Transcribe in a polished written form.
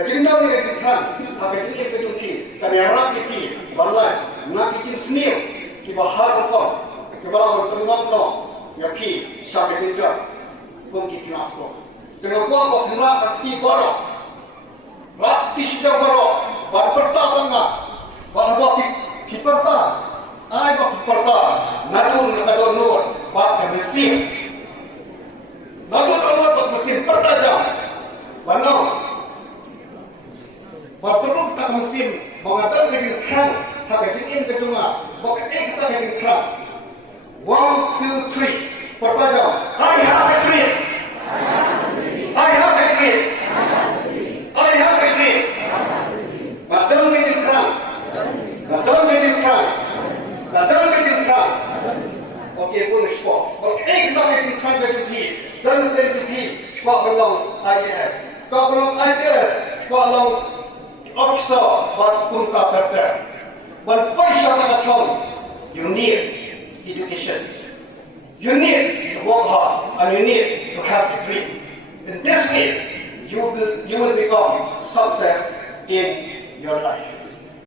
Kajingnaw ni kajingkan, kajingin kajungki, kanera kiki, balai, nak jingsniew, kibahar ko, kibahar terima ko, yaki sa kajingka, kung kikinas ko. Tengok ko hendak akti baro, rakti sida baro, berperta bangga, bahawa kiperta, ay bahawa nadun nur, bahawa mesin, nadun mesin perta jam, banau. Berperlu tak mesin mengatakan kejing terang, tak kejing kejunga, bukan kita kejing terang. 1, 2, 3, pertajam. I have a dream. I have a dream. I have a dream. Madam kejing terang. Madam kejing terang. Madam kejing terang. Okey, bonus spot. Bukan kita kejing terang kejing pi, dan kejing pi, kau belum IAS, kau belum IAS, kau belum officer, but kunta perda. But paisa ka thong, you need education. You need to work hard, and you need to have a dream. In this way, you will become success in your life.